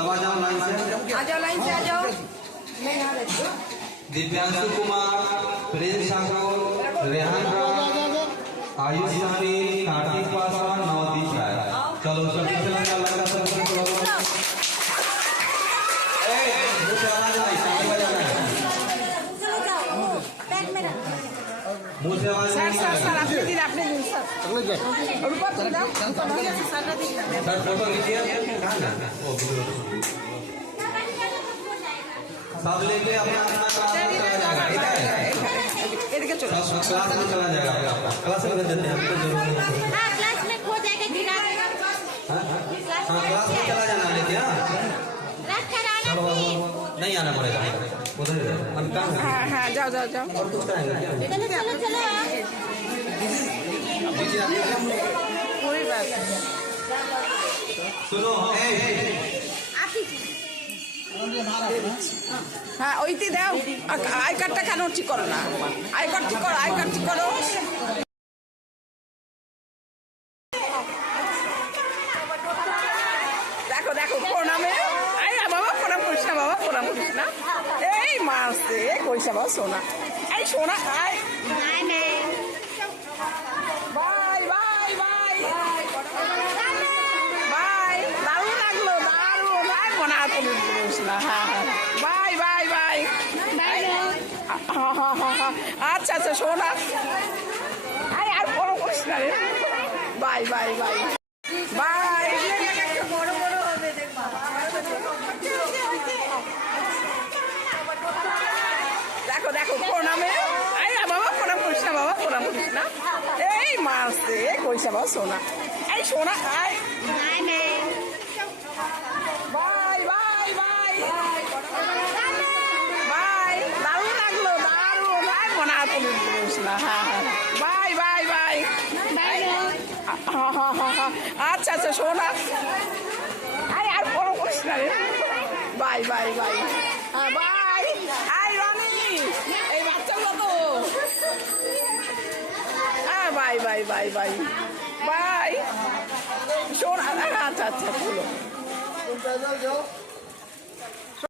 सब आ जाओ लाइन से आ जाओ लाइन से आ जाओ दिव्यांशु कुमार प्रेम सागर रेहान राम आयुष सानी कार्तिक पासवान नवदीप राय चलो लगा लगा सब लगा मुझे आवाज सर सर है। चल सब अपना अपना क्लास में चला जाएगा क्लास में देते हैं आपको ज़रूर क्लास में खो जाएगा गिरा देगा क्लास में चला जाना नहीं आना पड़ेगा। उधर हाँ हाँ जाओ जाओ जाओ। और कुछ करेंगे चलो चलो। হ্যাঁ ওইটি দাও। আই কার্ডটা কেন ঠিক করো না? আই কার্ড ঠিক করো, আই কার্ড ঠিক করো। দেখো দেখো, প্রণামে। আই বাবা, প্রণাম করিস না, বাবা, প্রণাম করিস না। এই মাছ দে কইস বাবা, সোনা। এই সোনা, আয়। মনে আর হ্যাঁ হ্যাঁ বাই। Bye bye. আচ্ছা আচ্ছা শোনা আই আর বড় করিস না রে। Bye bye bye. বাই। দেখো দেখো প্রণামে। আই বাবা প্রণাম করিস না বাবা প্রণাম করিস না। এই মাছ কইস না বাবা সোনা এই সোনা আয়। Bye bye bye. আচ্ছা আচ্ছা শোনা আই আর বড় করিস না রে। Bye bye bye. হ্যাঁ বাই। আই রনি। এই বাচ্চাগুলো তো। হ্যাঁ bye bye bye bye. Bye. শোন আচ্ছা আচ্ছা চলো